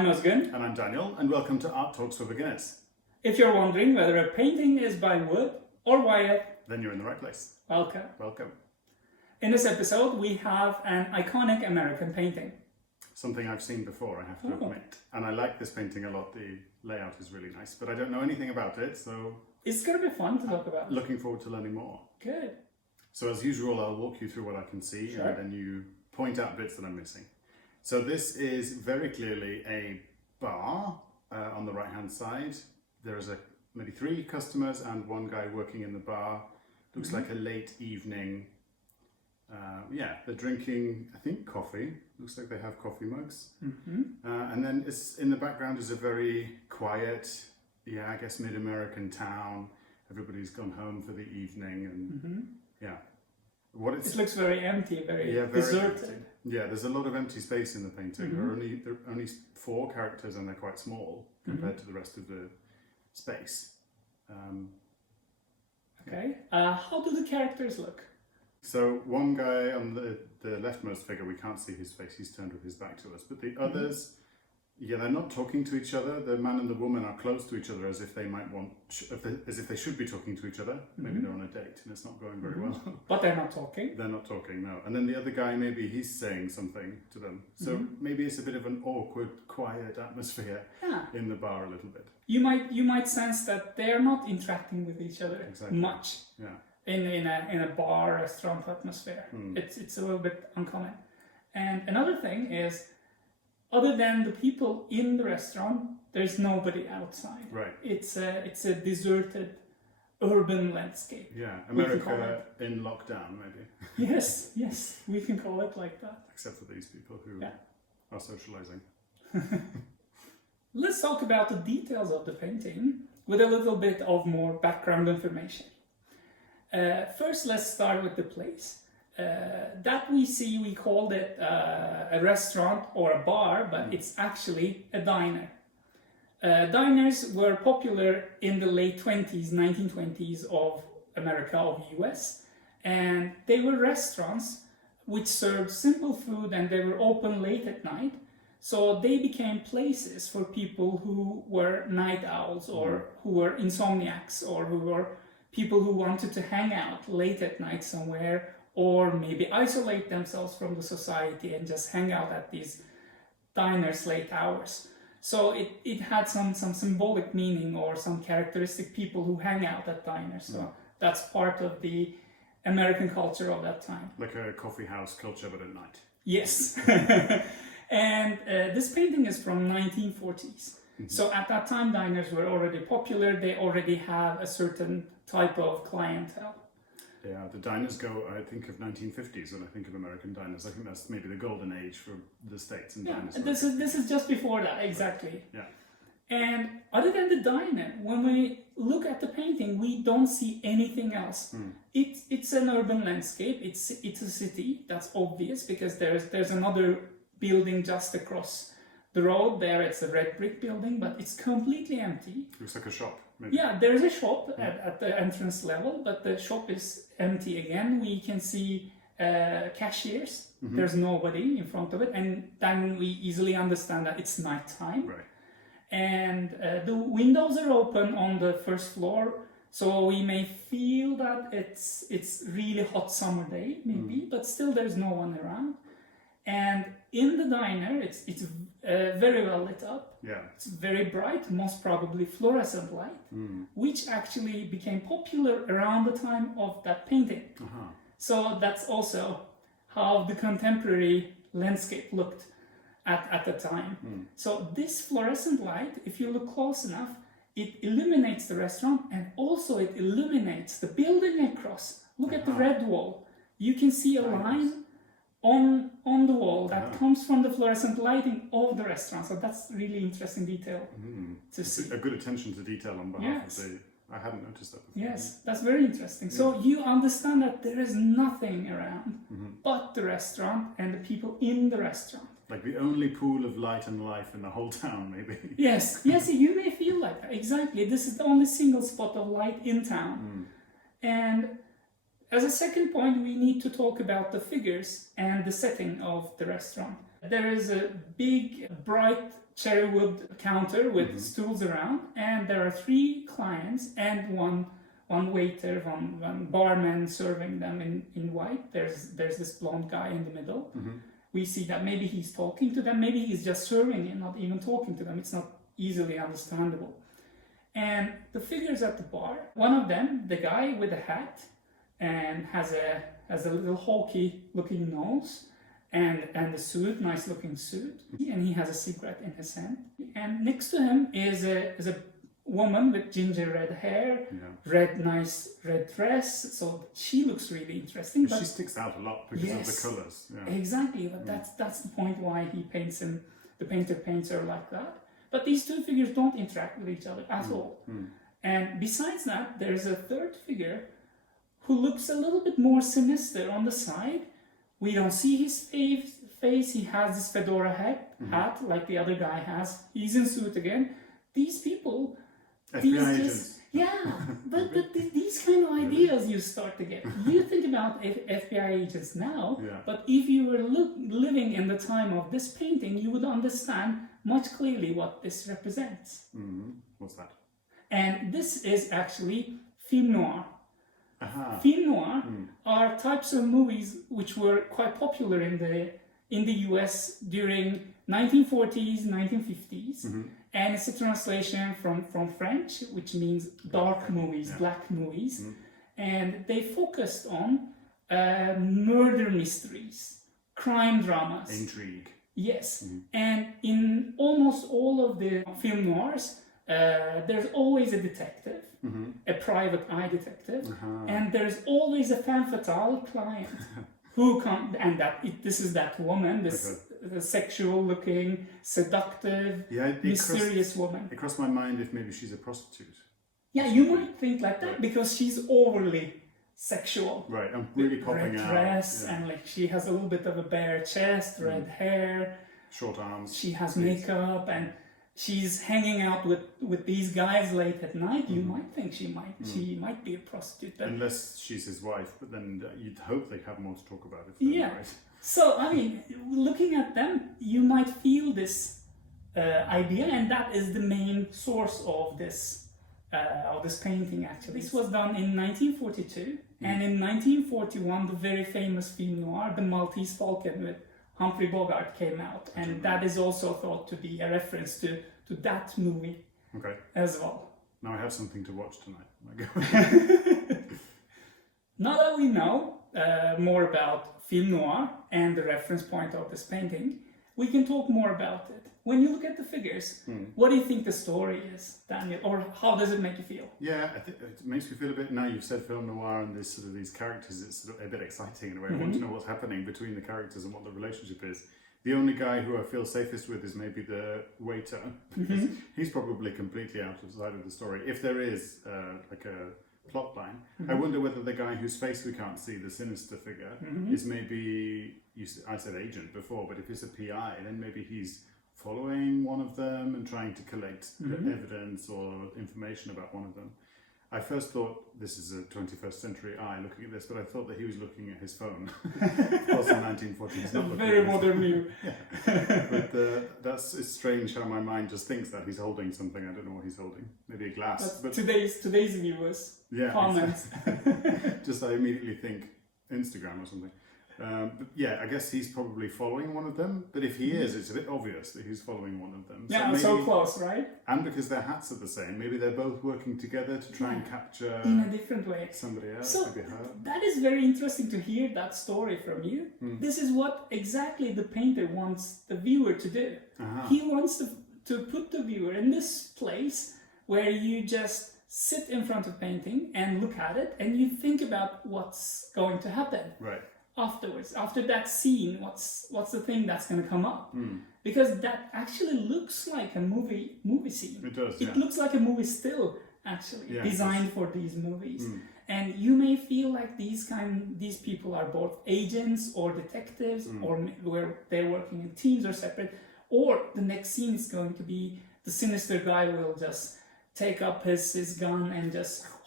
I'm Özgün. And I'm Daniel, and welcome to Art Talks for Beginners. If you're wondering whether a painting is by wood or wire, Then you're in the right place. welcome. Welcome. In this episode, we have an iconic American painting. Something I've seen before, I have to admit. And I like this painting a lot. The layout is really nice, but I don't know anything about it, so It's going to be fun to talk about. looking forward to learning more. Good. So as usual, I'll walk you through what I can see, Sure. and then you point out bits that I'm missing. So this is very clearly a bar on the right-hand side. There's maybe 3 customers and 1 guy working in the bar. Looks like a late evening. They're drinking, I think, coffee. Looks like they have coffee mugs. And then in the background is a very quiet, I guess mid-American town. Everybody's gone home for the evening, and It looks very empty, very deserted. empty. Yeah, there's a lot of empty space in the painting. There are only 4 characters, and they're quite small compared to the rest of the space. Okay. How do the characters look? So one guy on the leftmost figure, we can't see his face, he's turned with his back to us. But the others, they're not talking to each other. The man and the woman are close to each other as if they as if they should be talking to each other. Maybe they're on a date and it's not going very well. But they're not talking. They're not talking, no. And then the other guy, maybe he's saying something to them. So maybe it's a bit of an awkward, quiet atmosphere in the bar a little bit. You might sense that they're not interacting with each other much. Yeah. In a bar restaurant atmosphere. It's a little bit uncommon. And another thing is, other than the people in the restaurant, there's nobody outside. Right. It's a deserted urban landscape. Yeah, America in lockdown, maybe. Yes, we can call it like that. Except for these people who are socializing. Let's talk about the details of the painting with a little bit of more background information. First, let's start with the place. That we called it a restaurant or a bar, but it's actually a diner. Diners were popular in the late 1920s of America, of US, and they were restaurants which served simple food and they were open late at night. So they became places for people who were night owls or who were insomniacs or who were people who wanted to hang out late at night somewhere or maybe isolate themselves from the society and just hang out at these diners late hours. So it had some symbolic meaning or some characteristic people who hang out at diners. So that's part of the American culture of that time. Like a coffee house culture, but at night. Yes. And this painting is from 1940s. So at that time, diners were already popular. They already have a certain type of clientele. Yeah, the diners go, I think of 1950s when I think of American diners. I think that's maybe the golden age for the States and diners. This is just before that, exactly. Yeah. And other than the diner, when we look at the painting, we don't see anything else. It's an urban landscape. It's a city. That's obvious because there's another building just across the road there. It's a red brick building, but it's completely empty. Looks like a shop, maybe. Yeah, there is a shop at the entrance level, but the shop is empty again. We can see cashiers. There's nobody in front of it, and then we easily understand that it's nighttime. Right. And the windows are open on the first floor, so we may feel that it's really hot summer day, maybe, but still there's no one around. And in the diner, it's very well lit up. Yeah. It's very bright, most probably fluorescent light, which actually became popular around the time of that painting. So that's also how the contemporary landscape looked at the time. So this fluorescent light, if you look close enough, it illuminates the restaurant and also it illuminates the building across. Look at the red wall. You can see a line on the wall that comes from the fluorescent lighting of the restaurant. So that's really interesting detail to see. A good attention to detail on behalf of the... I hadn't noticed that before. Yes, that's very interesting. So you understand that there is nothing around but the restaurant and the people in the restaurant. Like the only pool of light and life in the whole town, maybe. Yes, you may feel like that. Exactly. This is the only single spot of light in town. And As a second point, we need to talk about the figures and the setting of the restaurant. There is a big, bright cherry wood counter with stools around, and there are 3 clients and one waiter, one barman serving them in white. There's this blonde guy in the middle. We see that maybe he's talking to them, maybe he's just serving and not even talking to them. It's not easily understandable. And the figures at the bar, one of them, the guy with a hat, and has a little hawky looking nose, and a suit, nice looking suit, and he has a cigarette in his hand. And next to him is a woman with ginger red hair, nice red dress, so she looks really interesting. But she sticks out a lot because of the colours. Yeah. Exactly, but that's the point why the painter paints her like that. But these 2 figures don't interact with each other at all. And besides that, there's a third figure who looks a little bit more sinister on the side. We don't see his face. He has this fedora hat like the other guy has. He's in suit again. These people, FBI agents. but these kind of ideas you start to get. You think about FBI agents now, but if you were living in the time of this painting, you would understand much clearly what this represents. What's that? And this is actually film noir. Film noir are types of movies which were quite popular in the US during 1940s, 1950s, and it's a translation from French, which means dark movies, black movies, and they focused on murder mysteries, crime dramas, intrigue. Yes, and in almost all of the film noirs, there's always a detective, a private eye detective, and there's always a femme fatale client who comes, and this is that woman, this sexual-looking, seductive, mysterious woman. It crossed my mind if maybe she's a prostitute. Yeah, you might think like that because she's overly sexual. Right, and really popping out. Red dress, and like she has a little bit of a bare chest, red hair, short arms. She has makeup, and she's hanging out with these guys late at night. You might think she might be a prostitute, but unless she's his wife. But then you'd hope they have more to talk about if they're right. So I mean, looking at them, you might feel this idea, and that is the main source of this painting. Actually, this was done in 1942, and in 1941, the very famous film noir, The Maltese Falcon, with Humphrey Bogart came out, and that is also thought to be a reference to that movie as well. Now I have something to watch tonight. Now that we know more about film noir and the reference point of this painting, we can talk more about it. When you look at the figures, what do you think the story is, Daniel, or how does it make you feel? Yeah, I think it makes me feel a bit. Now you've said film noir and this sort of these characters, it's sort of a bit exciting in a way. I want to know what's happening between the characters and what the relationship is. The only guy who I feel safest with is maybe the waiter. He's probably completely out of sight of the story. If there is like a plot line, I wonder whether the guy whose face we can't see, the sinister figure, is maybe, I said agent before, but if it's a PI, then maybe he's following one of them and trying to collect evidence or information about one of them. I first thought this is a 21st century eye looking at this, but I thought that he was looking at his phone. Of course, in 1940, he's not looking very at modern view. But it's strange how my mind just thinks that he's holding something. I don't know what he's holding. Maybe a glass. But today's viewers comments. Just I immediately think Instagram or something. But yeah, I guess he's probably following one of them. But if he is, it's a bit obvious that he's following one of them. Yeah, so close, right? And because their hats are the same, maybe they're both working together to try and capture in a different way somebody else. So maybe her. That is very interesting to hear that story from you. This is what exactly the painter wants the viewer to do. He wants to put the viewer in this place where you just sit in front of painting and look at it, and you think about what's going to happen. Right. Afterwards, after that scene, what's the thing that's going to come up? Because that actually looks like a movie scene. It does. It looks like a movie still, actually, designed for these movies. And you may feel like these people are both agents or detectives, or where they're working in teams or separate. Or the next scene is going to be the sinister guy will just take up his gun and just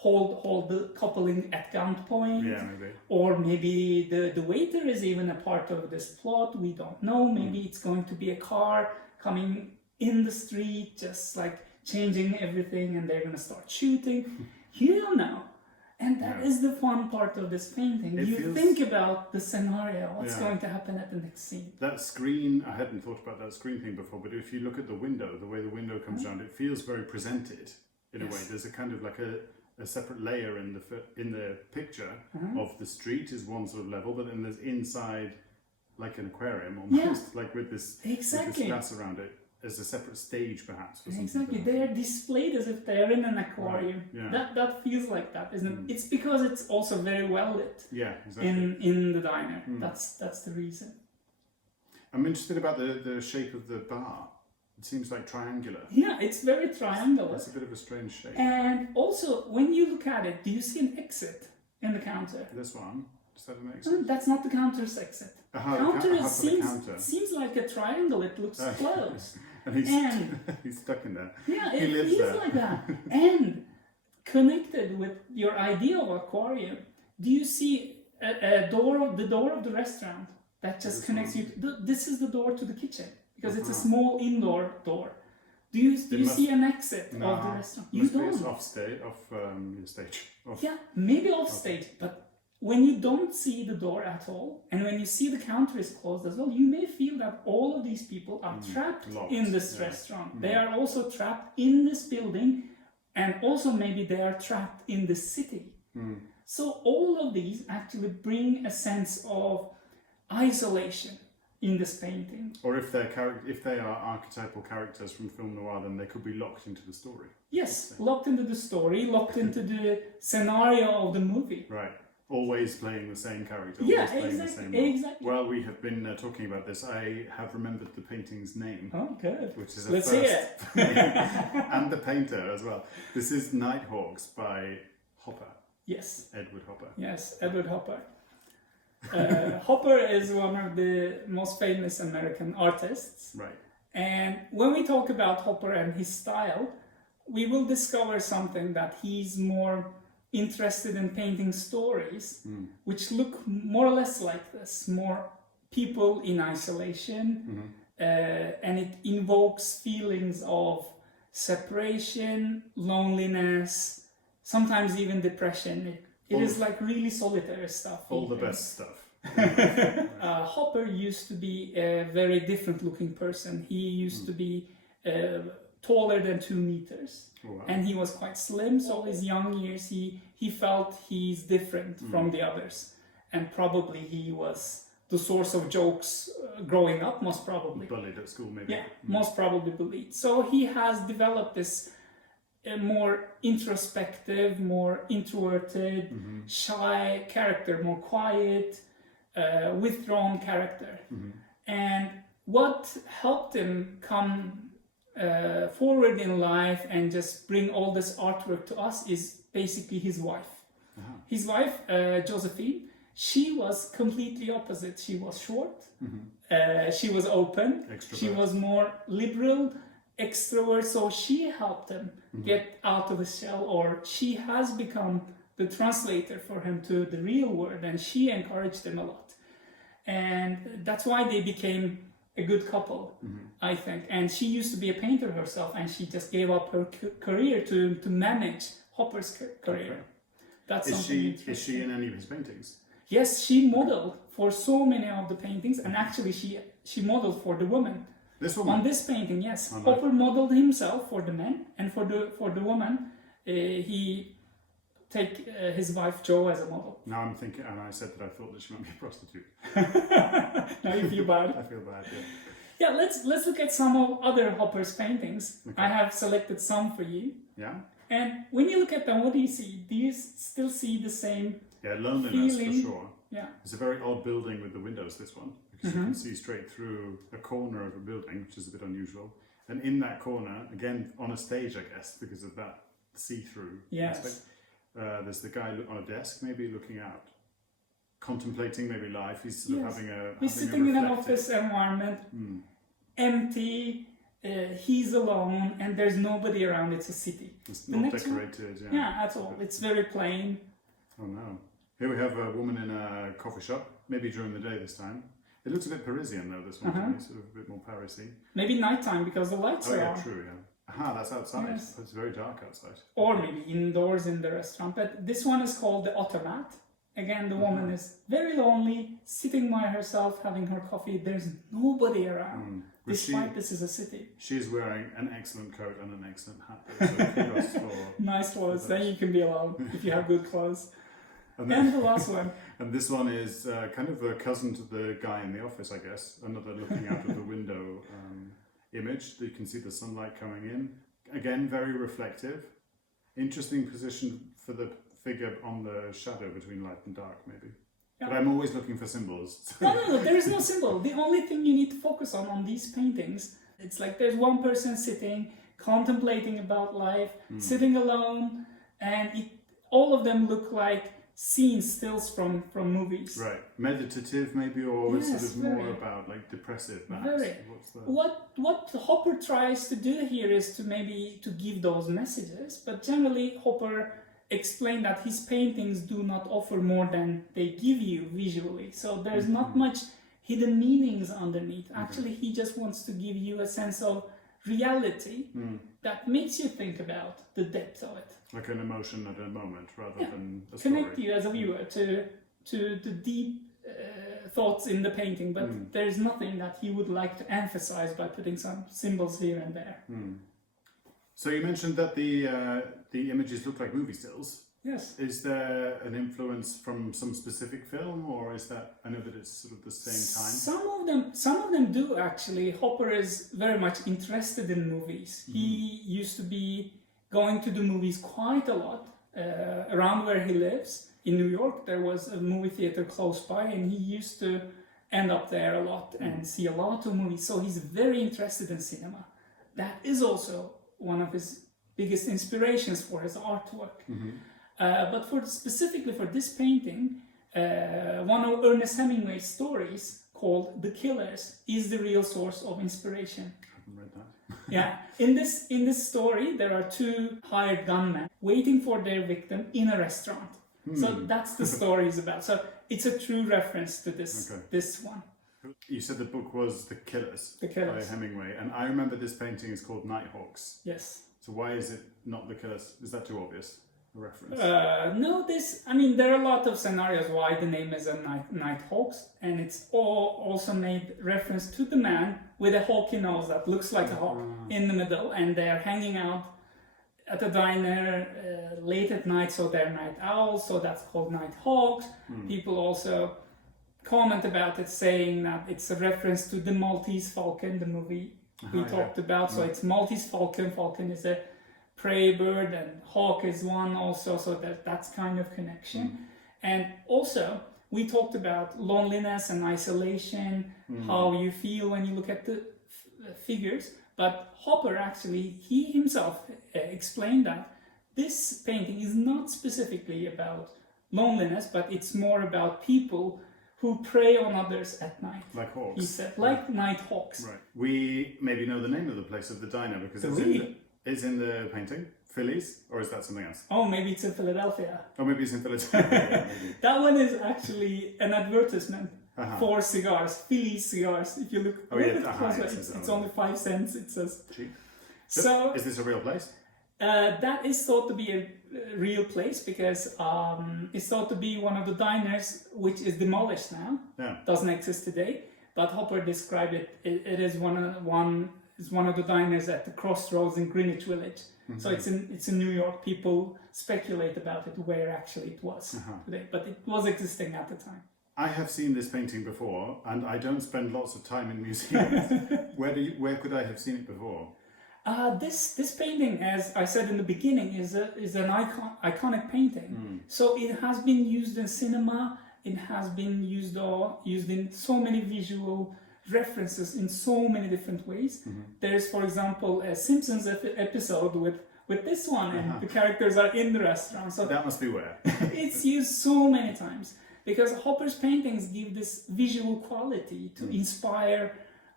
hold the coupling at gunpoint. Yeah, maybe. Or maybe the waiter is even a part of this plot. We don't know. Maybe it's going to be a car coming in the street, just like changing everything, and they're going to start shooting. You don't know. And that is the fun part of this painting. You think about the scenario, what's going to happen at the next scene. That screen, I hadn't thought about that screen thing before, but if you look at the window, the way the window comes around, it feels very presented in a way. There's a kind of like a separate layer in the picture of the street is one sort of level, but then there's inside, like an aquarium almost, like with this glass around it. As a separate stage, perhaps. For exactly, they're displayed as if they're in an aquarium. Right. Yeah. That feels like that, isn't it? It's because it's also very well lit. Yeah, exactly. In the diner. That's the reason. I'm interested about the shape of the bar. It seems like triangular. Yeah, it's very triangular. That's a bit of a strange shape. And also, when you look at it, do you see an exit in the counter? This one. Does that make sense? That's not the counter's exit. Seems like a triangle. It looks close. And he's stuck in there. Yeah, he lives feels there. like that. And connected with your idea of aquarium, do you see the door of the restaurant that just connects you? This is the door to the kitchen because it's a small indoor door. Do you see an exit of the restaurant? You don't. It's off stage. Yeah, maybe off stage, but when you don't see the door at all, and when you see the counter is closed as well, you may feel that all of these people are trapped in this restaurant. They are also trapped in this building, and also maybe they are trapped in the city. So all of these actually bring a sense of isolation in this painting. Or if they are archetypal characters from film noir, then they could be locked into the story. Yes, locked into the story, locked into the scenario of the movie. Right. Always playing the same character. Yeah, playing the same role. exactly. While we have been talking about this, I have remembered the painting's name. Oh, good. Which is Let's hear it. And the painter as well. This is Nighthawks by Hopper. Yes. Edward Hopper. Yes, Edward Hopper. Hopper is one of the most famous American artists. Right. And when we talk about Hopper and his style, we will discover something that he's more interested in painting stories which look more or less like this, more people in isolation, and it invokes feelings of separation, loneliness, sometimes even depression. It is like really solitary stuff. All the best stuff. Hopper used to be a very different looking person. He used to be taller than 2 meters. Wow. And he was quite slim, so his young years he felt he's different from the others, and probably he was the source of jokes growing up, most probably. Bullied at school, maybe. Yeah, most probably bullied. So he has developed this more introspective, more introverted, shy character, more quiet, withdrawn character. And what helped him come forward in life and just bring all this artwork to us is basically his wife. His wife, Josephine, she was completely opposite. She was short, she was open, Extrovert. She was more liberal, extrovert, so she helped him get out of his shell, or she has become the translator for him to the real world, and she encouraged him a lot. And that's why they became a good couple, I think. And she used to be a painter herself, and she just gave up her career to manage Hopper's career. Okay. That's is she in any of his paintings? Yes, she modeled for so many of the paintings, and actually she modeled for the woman. This woman? On this painting, yes. Hopper modeled himself for the men, and for the woman, he take his wife Jo as a model. Now I'm thinking, and I said that I thought that she might be a prostitute. Now you feel bad. I feel bad, yeah. Yeah, let's look at some of other Hopper's paintings. Okay. I have selected some for you. Yeah. And when you look at them, what do you see? Do you still see the same loneliness feeling? For sure. Yeah. It's a very odd building with the windows, this one, because you can see straight through a corner of a building, which is a bit unusual. And in that corner, again, on a stage, I guess, because of that see-through aspect, there's the guy on a desk, maybe looking out, contemplating maybe life. He's sort of having a He's sitting in an office environment, empty, he's alone and there's nobody around. It's a city. It's not decorated. Yeah, at all. It's very plain. Oh no. Here we have a woman in a coffee shop, maybe during the day this time. It looks a bit Parisian though, this one, to me, sort of a bit more Parisy. Maybe nighttime because the lights are on. True, yeah. Aha, that's outside. Yes. It's very dark outside. Or maybe indoors in the restaurant. But this one is called the Automat. Again, the woman is very lonely, sitting by herself, having her coffee. There's nobody around, despite this is a city. She's wearing an excellent coat and an excellent hat. So kudos for nice clothes. Then you can be alone if you have good clothes. And the last one. And this one is kind of a cousin to the guy in the office, I guess. Another looking out of the window image. You can see the sunlight coming in. Again, very reflective. Interesting position for the figure on the shadow between light and dark, maybe. Yeah. But I'm always looking for symbols. No, there is no symbol. The only thing you need to focus on these paintings, it's like there's one person sitting, contemplating about life, sitting alone, and all of them look like stills from movies. Right. Meditative maybe, or sort of more about like depressive perhaps. Very. What Hopper tries to do here is to give those messages, but generally Hopper explained that his paintings do not offer more than they give you visually. So there's not much hidden meanings underneath. Actually, he just wants to give you a sense of reality that makes you think about the depth of it. Like an emotion at a moment rather than a story. Connect you as a viewer to the deep thoughts in the painting, but there's nothing that he would like to emphasize by putting some symbols here and there. So you mentioned that the images look like movie stills. Yes. Is there an influence from some specific film, or is that, I know that it's sort of the same time? Some of them do actually. Hopper is very much interested in movies. He used to be going to the movies quite a lot. Around where he lives in New York, there was a movie theater close by, and he used to end up there a lot and see a lot of movies. So he's very interested in cinema. That is also one of his biggest inspirations for his artwork. But specifically for this painting, one of Ernest Hemingway's stories called The Killers is the real source of inspiration. I haven't read that. Yeah, in this story, there are two hired gunmen waiting for their victim in a restaurant. So that's the story is about. So it's a true reference to this one. You said the book was The Killers. The Killers. By Hemingway, and I remember this painting is called Nighthawks. Yes. So why is it not The Killers? Is that too obvious a reference? No, there are a lot of scenarios why the name is a Nighthawks, and it's also made reference to the man with a hawky nose that looks like a hawk in the middle, and they're hanging out at a diner late at night, so they're night owls, so that's called Nighthawks. People also comment about it, saying that it's a reference to the Maltese Falcon, the movie we talked about. So it's Maltese Falcon. Falcon is a prey bird, and hawk is one also. So that's kind of connection. And also we talked about loneliness and isolation, how you feel when you look at the figures. But Hopper actually, he himself explained that this painting is not specifically about loneliness, but it's more about people who prey on others at night. Like hawks. He said, like Nighthawks. Right. We maybe know the name of the place of the diner because it's in the painting. Phillies, or is that something else? Oh, maybe it's in Philadelphia. Oh, maybe it's in Philadelphia. Yeah, maybe. That one is actually an advertisement for cigars, Phillies cigars. If you look closer, it's only 5 cents. It says. Cheap. So is this a real place? That is thought to be a real place because it's thought to be one of the diners which is demolished now. Yeah. Doesn't exist today. But Hopper described it. It is one of the diners at the crossroads in Greenwich Village. So it's in New York. People speculate about it where actually it was today, but it was existing at the time. I have seen this painting before, and I don't spend lots of time in museums. Where could I have seen it before? This painting, as I said in the beginning, is an iconic painting. So it has been used in cinema. It has been used in so many visual references in so many different ways. There's, for example, a Simpsons episode with this one, and the characters are in the restaurant. So that must be where. It's used so many times because Hopper's paintings give this visual quality to inspire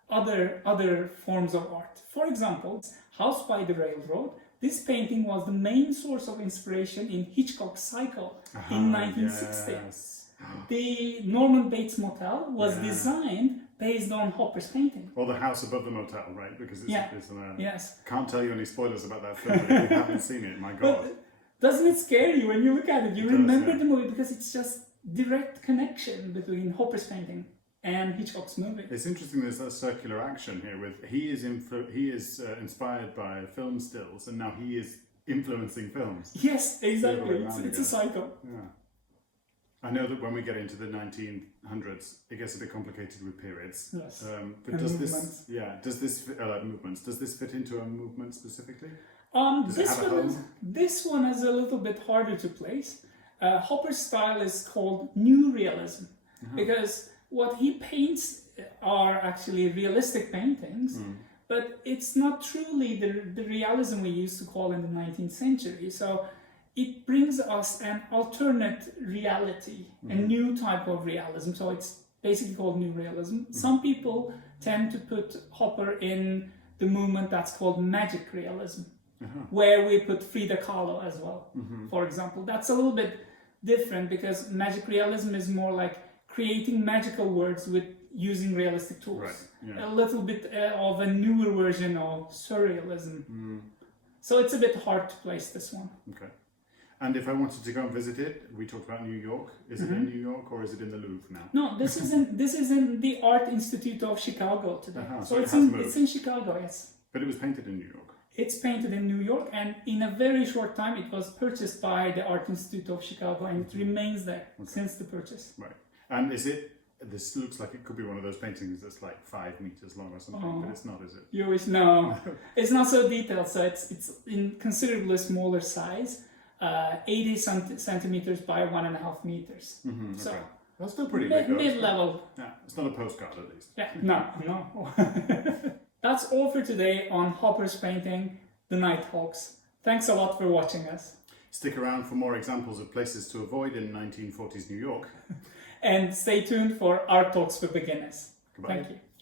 other forms of art. For example, House by the Railroad. This painting was the main source of inspiration in Hitchcock's Psycho in 1960. Yes. The Norman Bates Motel was designed based on Hopper's painting. Or the house above the motel, right? Because it's Yes. Can't tell you any spoilers about that film if you haven't seen it. My God. But doesn't it scare you when you look at it? You remember the movie because it's just direct connection between Hopper's painting and Hitchcock's movie. It's interesting. There's that circular action here. With he is inspired by film stills, and now he is influencing films. Yes, exactly. It's a cycle. Yeah. I know that when we get into the 1900s, it gets a bit complicated with periods. Yes. But And does movements. does this fit, movements? Does this fit into a movement specifically? This one is a little bit harder to place. Hopper's style is called New Realism because what he paints are actually realistic paintings, but it's not truly the realism we used to call in the 19th century. So it brings us an alternate reality, a new type of realism. So it's basically called New Realism. Some people tend to put Hopper in the movement that's called Magic Realism, where we put Frida Kahlo as well, for example. That's a little bit different because Magic Realism is more like creating magical words with using realistic tools. Right. Yeah. A little bit of a newer version of Surrealism. So it's a bit hard to place this one. Okay. And if I wanted to go and visit it, we talked about New York. Is it in New York or is it in the Louvre now? No, this is in the Art Institute of Chicago today. So it's in Chicago, yes. But it was painted in New York. It's painted in New York, and in a very short time it was purchased by the Art Institute of Chicago, and it remains there since the purchase. Right. And this looks like it could be one of those paintings that's like 5 meters long or something, but it's not, is it? You always know. It's not so detailed, so it's in considerably smaller size, 80 centimeters by 1.5 meters. So that's still pretty big. Mid-level. Yeah, it's not a postcard at least. Yeah, no. That's all for today on Hopper's painting, The Nighthawks. Thanks a lot for watching us. Stick around for more examples of places to avoid in 1940s New York. And stay tuned for Art Talks for Beginners. Goodbye. Thank you.